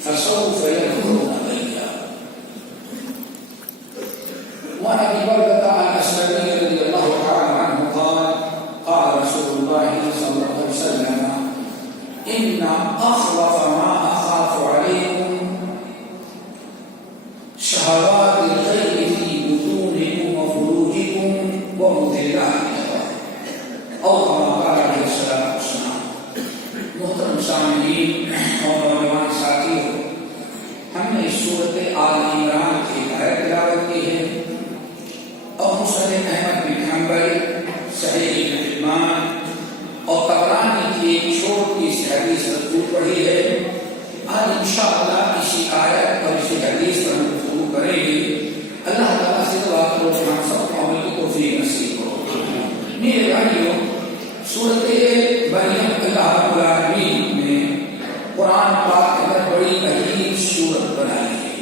فسوف يذكرون غيا. وعن ابي بردة عن اسلمي رضي الله تعالى عنه قال قال رسول الله صلى الله عليه وسلم ان اخوف ما اخاف عليكم شهوات الخير في بطونكم وفروجكم ومضلات او كما قال عليه الصلاه والسلام. محترم سامعین اور نوجوان ساتھیوں، ہم نے اس صورت آل عمران کی آیت تلاوت کی ہے اور مسند احمد بن حنبل، صحیح ابن حبان اور طبرانی کی ایک چھوٹی سی حدیث رسول پڑھی ہے. آج انشاءاللہ اسی آیت اور اسی حدیث پر ہم گفتگو کریں گے. اللہ تعالیٰ سے دعا کرو کہ ہم سب کو عمل کی توفیق نصیب ہو. میرے بھائیوں، سورت مریم اللہ رب العالمین نے قرآن پاک میں بڑی عظیم سورت بنائی ہے.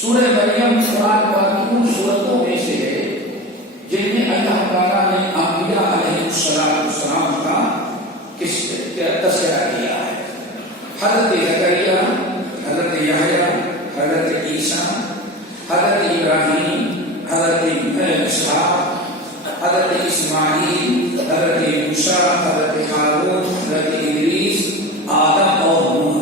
سورہ مریم قرآن پاک ان سورتوں میں سے ہے جن میں اللہ تعالیٰ نے انبیاء علیہ السلام کا تذکرہ کیا ہے. حضرت زکریا، حضرت یحییٰ، حضرت عیسیٰ، حضرت ابراہیم، حضرت اسحاق، حضرت اسماعیل، حضرت موسیٰ، حضرت ہارون، حضرت ادریس، آدم اور نوح،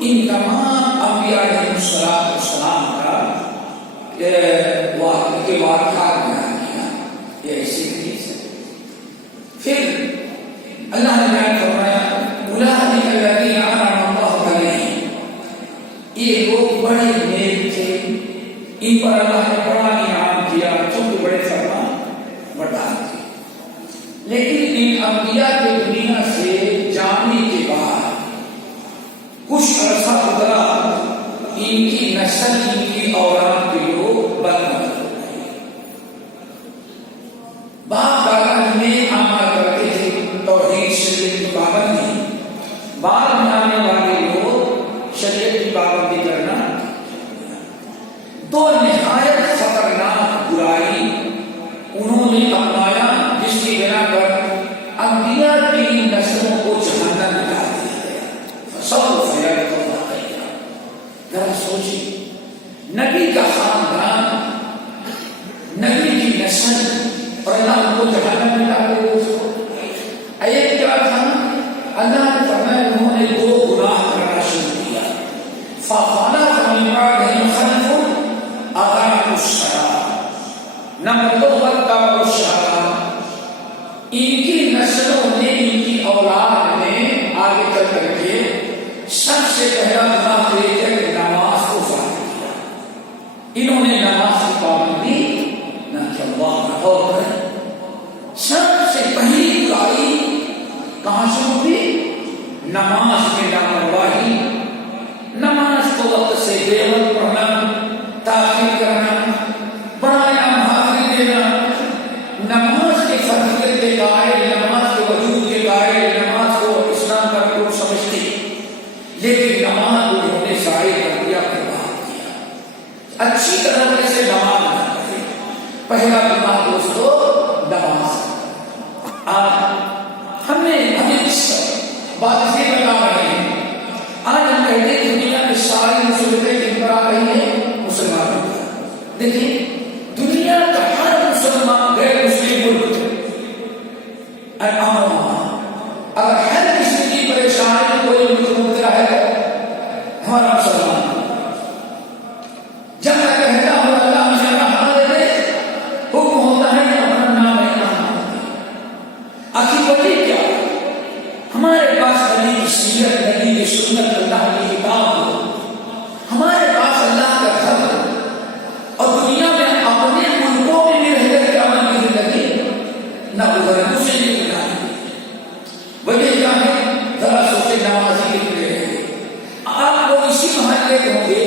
ان تمام انبیاء علیہ السلام کا واقعات بیان کیا. یہ ایسی چیز ہے. پھر اللہ نے بیان فرمایا اولئک الذین انعم اللہ علیہم، یہ لوگ بڑے نیک تھے، ان پر اللہ نے بڑا انعام کیا چونکہ بڑے فرمان بردار تھے. لیکن ان انبیاء کے دنیا سے جانے کے بعد کچھ عرصہ گزرا، ان کی نسل، ان کی اولاد کے لوگ بدنام ہو گئے. باپ دادا میں عمل کرتے تھے توحید شریعت کی پابندی، بعد میں آنے والے لوگ شریعت کی پابندی کرنا. دو نہایت خطرناک برائی انہوں نے اپنایا جس کی بنا پر انبیاء کی نسلوں کو جہنم میں ڈال دیا گیا. سوف یذکرون غیا. ذرا سوچیے، نبی کا خاندان، نبی کی نسل، اور اللہ ان کو جہنم میں ڈال دے. ایک کیا تھا؟ اللہ نے فرمایا انہوں نے دو گناہ کرنا شروع کیا. فخلف من بعدهم خلف اضاعوا الصلاۃ. نمبر دو واتبعوا الشہوات. ان کی نسلوں نے، ان کی اولاد نے آگے چل کر کے سب سے پہلا گناہ یہ ہے کہ نماز کو ضائع کیا. انہوں نے نماز کی پابندی نہ کی. اللہ اور سب سے پہلی برائی کہاں شروع ہوئی؟ نماز میں لاپرواہی. نماز کو وقت سے بے وقت پڑھنا، تاخیر کرنا، بڑا نام حاضری دینا، نماز کے فضیلت کے قائل، نماز کے وجود کے قائل، نماز کو اسلام کا رکن سمجھتے، لیکن نماز کو انہوں نے ضائع کر دیا، برباد کیا. اچھی طرح سے نماز نہ پڑھے. پہلا گناہ دوستو نماز. ہم نے بات سے بتا رہے ہیں. آج ہم کہتے ہیں دنیا میں ساری مصیبتیں کن پر آ رہی ہیں؟ مسلمانوں پر. دیکھیں دنیا کا ہر مسلمان غیر مسلم ملک اگر ہر کسی کی پریشانی کوئی ملک مبتلا ہے ہمارا مسلمان. جب میں کہتا ہوں اللہ مجھے رحمت دے دے، حکم ہوتا ہے کہ اپنا نام آخر وجہ کیا؟ ہمارے پاس نبی کی سیرت، نبی کی سنت، اللہ کی کتاب ہو، ہمارے پاس اللہ کا گھر ہو، اور دنیا میں اپنے ملکوں میں بھی رہ کر کے عمل کی زندگی نہ گزرے. دوسری بھی بنائی وجہ کیا ہے؟ ذرا سوچے. نمازی نکلے رہے، آپ لوگ اسی محلے کے ہوں گے،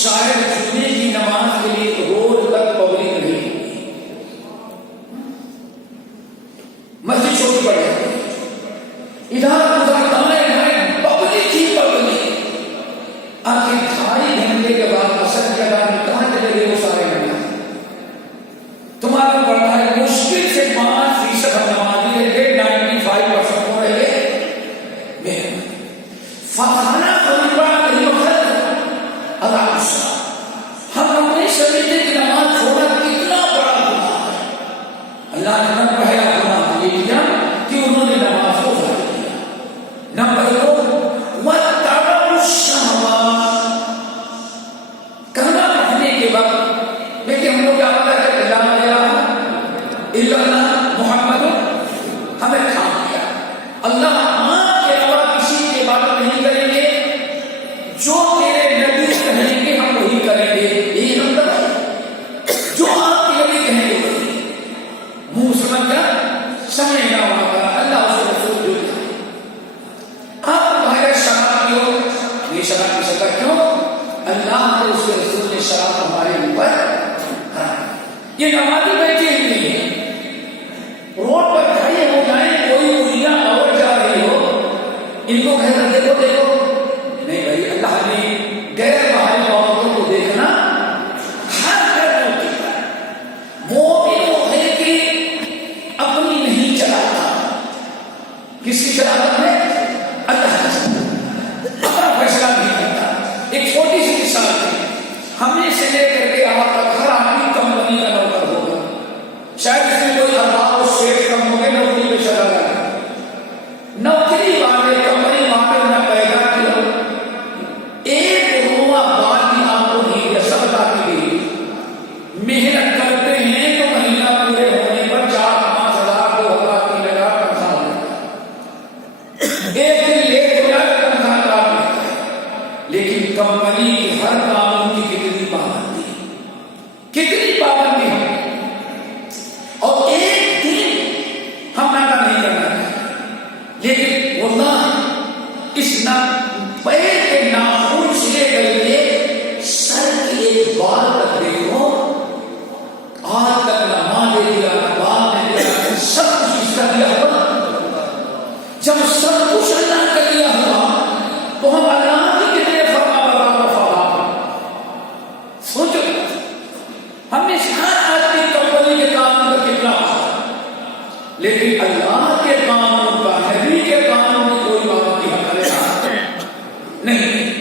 شاید جمعے کی نماز کے لیے روز تک پبلک نہیں ہوگی، مسجد چھوٹی پڑ جاتی ہے. ادھر پبلک ہی پبلک. آخر 2.5 گھنٹے کے بعد اثر کے بعد کہاں چلے گئے وہ سارے نماز؟ تمہارا پڑھنا ہے مشکل سے 5% ہم نمازی رہ گئے، 95% ہو رہے گئے. فخانہ شراب کی سزا کیوں؟ اللہ نے اس کے رسول نے شراب ہمارے اوپر یہ نمازی بیٹھے ہی نہیں ہے روڈ پر کھڑے ہو جائیں کوئی اڑیاں اور جا رہی ہو ان کو کہنا دیکھو دیکھو نہیں بھائی اللہ نے غیر محرم عورتوں کو دیکھنا ہر گھر میں کیا مومن وہ ہے کہ اپنی نہیں چلاتا کس کی چلاتا ہے اللہ اپنا فیصلہ نہیں کرتا ایک چھوٹی سی مثال ہے ہمیں سے لے کر کے آپ تک ہر آدمی کمپنی کا نوکر ہوگا شاید اس میں کوئی ارباب اور شیخ کم ہو گئے نوکری میں چلا گیا نوکری والے کمپنی والے نہ پیدا کیا ایک روما بات بھی آپ کو نہیں دیا سب کی گئی محنت کرتے ہیں تو مہینہ پورے ہونے پر 4-5 ہزار 2,000 3,000 تنخواہ ایک دن لیٹ ہو جائے تنخواہ کام لیکن کمپنی کی ہر قانون کی کتنی پابندی ہے اور ایک دن ہم ایسا نہیں کرنا ہے لیکن واللہ اس پیر کے ناخن سے لے کر کے سر کی ایک بال تک دیکھو آج تک نہ ماں نے دیا نہ باپ نے دیا سب کچھ اس کا دیا ہوا جب سب کچھ اللہ کا دیا ہوا تو ہم اللہ کی کتنے فرما بردار وفادار سوچو ہم نے ہر آدمی کمپنی کے قانون کا کتنا لیکن اللہ کے قانون کا نبی کے قانون میں کوئی پابندی ہمارے ہاتھ نہیں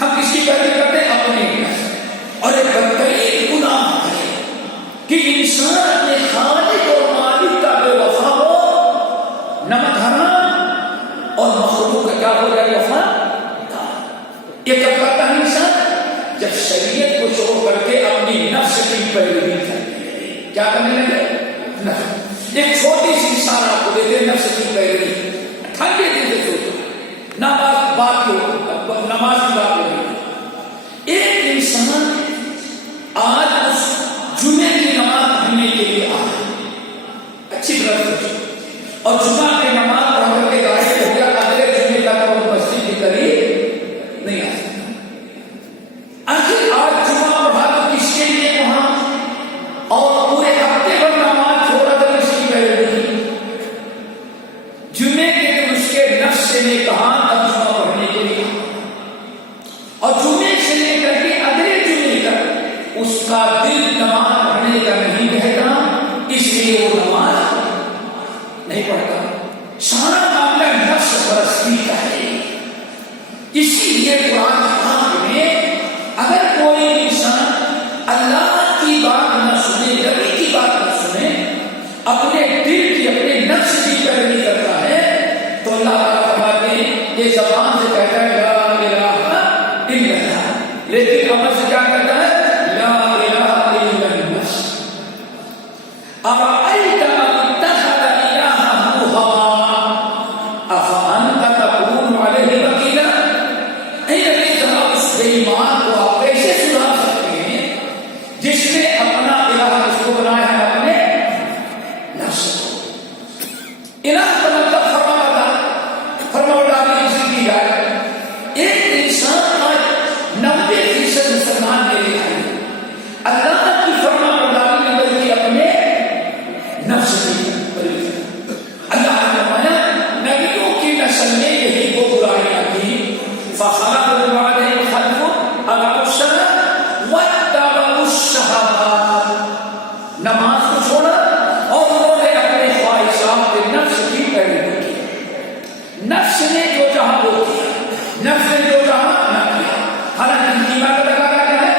ہم کس کی پیروی کرتے ہیں اپنی اور ایک بدترین گناہ ہے کہ انسان اپنے خالق اور مالک کا بے وفا ہو نمک حرام اور مخلوق کا کیا ہو جائے وفا یہ کب کرتا ہے انسان جب شریعت کو چھوڑ کر کے اپنی نفس کی پیروی کرتی ہے کیا کرنے لگے نفس ایک چھوٹی سی مثال آپ کو دیتے نفس کی پیروی ٹھنڈے دل سے سوچو نماز کی بات ہو رہی ایک انسان آج اس جمعے کی نماز پڑھنے کے لیے آیا اچھی طرح سوچو اور جمعہ کی نماز پڑھ کر کے غائب ہو گیا اگلے جمعے کا تو مسجد کے قریب نہیں آ سکتا آخر آج جمعہ پڑھا تو کس کے لیے وہاں اور پورے ہفتے بھر نماز چھوڑا تو کس کی پیروی جمعے کے دن اس کے نفس نے کہا اب جمعہ پڑھنے کے لیے اور جمعے سے لے کر کے اگلے جمعے تک اس کا دل نماز پڑھنے کا نہیں رہتا اس لیے وہ نماز نہیں پڑھتا سارا معاملہ نفس پرستی کا ہے اسی لیے قرآن پاک میں اگر کوئی انسان اللہ کی بات نہ سنے نبی کی بات نہ سنے اپنے دل کی اپنے نفس کی پیروی کرتا ہے تو اللہ تعالیٰ فرماتے ہیں یہ زبان سے کہتا ہے لا الہ الا اللہ لیکن عمل سے کیا کہتا ہے لا الہ الا اللہ ارأیت من اتخذ الہہ ہوا افانت تکون علیہ وکیلا اس بےایمان کو آپ کیسے سدھار سکتے ہیں جس نے اپنا الہ اس کو بنایا ہے اپنے نفس کو الہ کا مطلب فرمانبرداری اسی کی جائے ایک انسان آج 90% مسلمان کے لیے ہے اللہ کی فرمانبرداری میں بلکہ اپنے نفس کی اللہ نے فرمایا نبیوں کی نسل میں یہی وہ برائیاں تھی فخلف من بعدهم خلف اضاعوا الصلاة واتبعوا الشهوات نماز کو چھوڑا اور انہوں نے اپنے خواہشات کے نفس کی پیروی کی نفس نے جو چاہا وہ کیا نفس نے جو چاہا نہ کیا حالانکہ قیمت لگا کیا ہے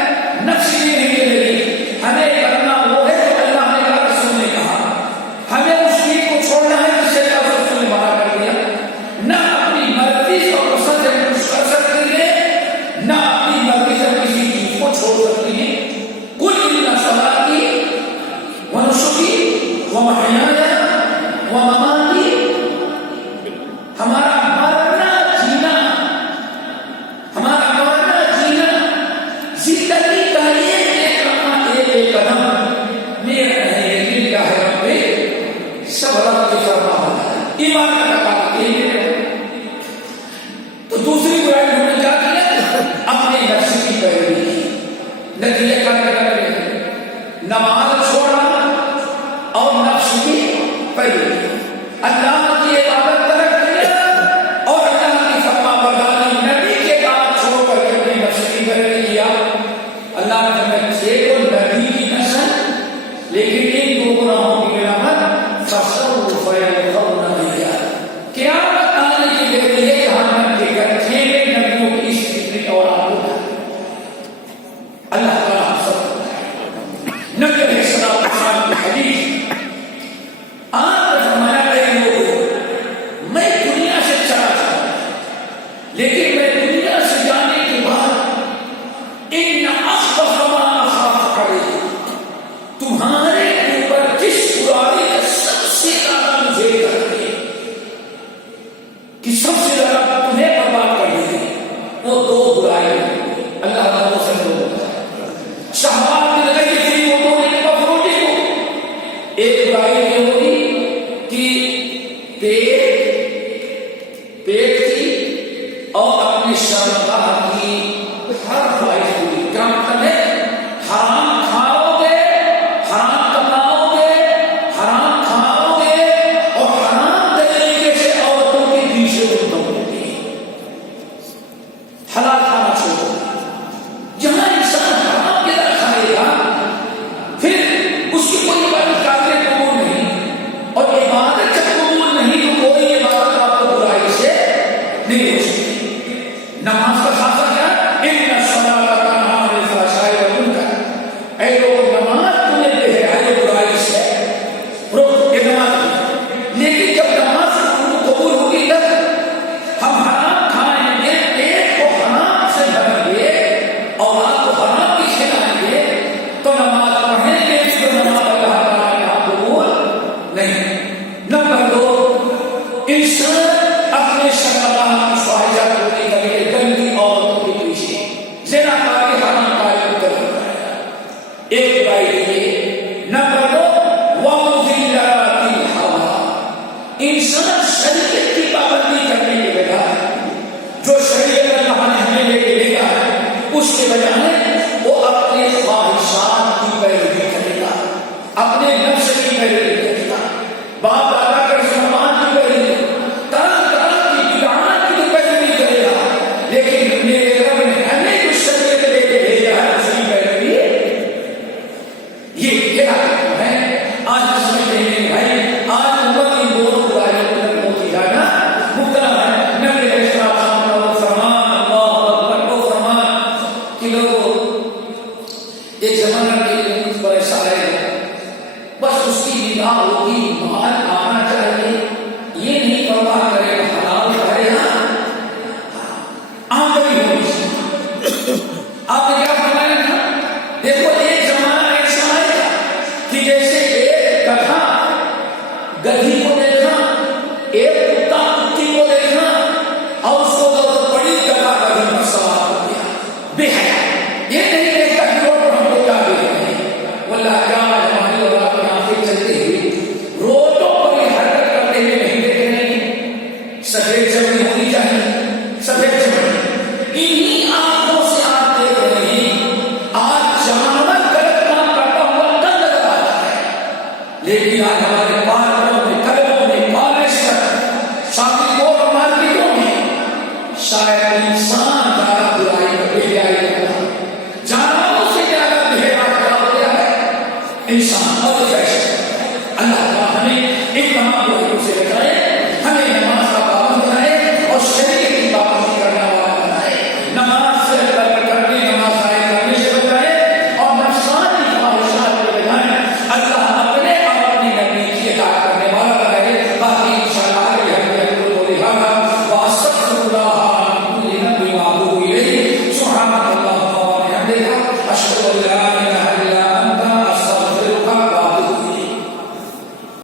نفس کی نہیں لگی ہمیں کرنا وہ ہے جو اللہ نے کہا رسول نے کہا ہمیں اس چیز کو چھوڑنا ہے جس سے اللہ رسول نے منع کر دیا نہ اپنی مرضی اور پسند سے کچھ کر سکتے ہیں نہ اپنی مرضی سے کسی چیز کو چھوڑ سکتے ہیں کل ان صلاتی ونسکی ومحیایا ومماتی ہمارا مرنا جینا زندگی کا ایک لمحہ ایک قدم میرا ہے دل کا ہے رب سب رب کی فرمان ایمان کا تقاضا تو دوسری برائی ہم نے کیا کیا لیکن میں دنیا سے جانے کے بعد ان اخبث ما اخاف علیکم، تمہارے اوپر جس برائی کا سب سے زیادہ مجھے ڈر ہے کہ سب سے زیادہ تمہیں برباد کر دے گی، وہ دو برائی اللہ تعالیٰ سے ہوتا ہے۔ شہوات میں لگی تھی وہ دو نے پکڑوٹی کو، ایک برائی یہ ہوگی کہ پیٹ کی اور اپنی شرمگاہ کی ہر خواہش پوری کیا مطلب ہے؟ حرام کھاؤ گے، حرام کماؤ گے، حرام کھاؤ گے اور حرام طریقے سے عورتوں کے پیچھے گھومو گے، حلال کھانا چھوڑو۔ جہاں انسان حرام کے در کھائے گا پھر اس کی کوئی عبادت قابل قبول نہیں، اور عبادت جب قبول نہیں تو کوئی عبادت آپ کو برائی سے نہیں ہو سکتی۔ نماز کا خاصہ کیا؟ ان الصلاۃ تنہی عن الفحشاء والمنکر، اے لوگ نماز تمہیں بے حیائی برائی سے روک، یہ نماز۔ لیکن جب نماز قبول ہوگی تب ہم حرام کھائیں گے، پیٹ کو حرام سے بھریں گے، اولاد کو حرام کی کھلائیں گے، تو نماز پڑھیں گے تو نماز اللہ تعالیٰ کے ہاں قبول نہیں۔ نمبر دو، انسان اپنے شرمگاہ کی خواہشات پوری کرنے کے لیے گندی عورتوں کے پیچھے زنا کاری حرام کاری کر رہا ہے، ایک برائی یہ۔ نمبر دو، وَمُضِلَّاتِ الْهَوَىٰ، انسان شریعت کی پابندی کرنے کے بجائے جو شریعت اللہ نے ہمیں لے کے لیا ہے اس کے بجائے وہ اپنے خواہشات کی پیروی کرے گا، اپنے نفس کی پیروی کرے گا، باپ دادا کے فرمان کی پیروی، طرح طرح کی بدعات کی پیروی کرے گا، لیکن میرے رب نے ہمیں جو شریعت لے کے بھیجا ہے اس کی پیروی یہ کیا ہے؟ آج اس میں کہنے بھائی آج امت کی دونوں برائیوں کو ختم ہوتی جانا مبتلا ہے۔ نبی علیہ السلام کا فرمان، اللہ اکبر کو فرمان کہ لوگوں ایک زمانہ کے مجھ پر ایسا ہے بس اس کی نگاہ ہوگی مال آنا چاہیے، یہ نہیں پرواہ کرے گا حلال کرے گا، آمدنی ہوگی۔ آپ نے کیا فرمایا تھا؟ دیکھو ایک زمانہ ایسا آئے گا کہ جیسے ایک گدھا گدھی کو دیکھا، ایک کتا کتی کو دیکھا اور اس کو بڑی گدھا گدھی پر سوار ہو گیا، بے حیا، یہ نہیں دیکھتا کہ روڈ پر ہم کو کیا دیکھ رہے ہیں۔ واللہ کیا ہماری اور آپ کی آنکھیں چلتی ہوئی روڈوں پر یہ حرکت کرتے ہوئے نہیں دیکھ رہے ہیں۔ سفید چمڑی ہونی چاہیے، سفید چمڑی، انہی آنکھوں سے آپ دیکھ رہے ہیں۔ آج جانور غلط کام کرتا ہوا کل نظر آتا ہے، لیکن آج ہمارے پارکوں میں، کلبوں میں، کالج تک، شاپنگ مال اور مارکیٹوں میں شاید انسان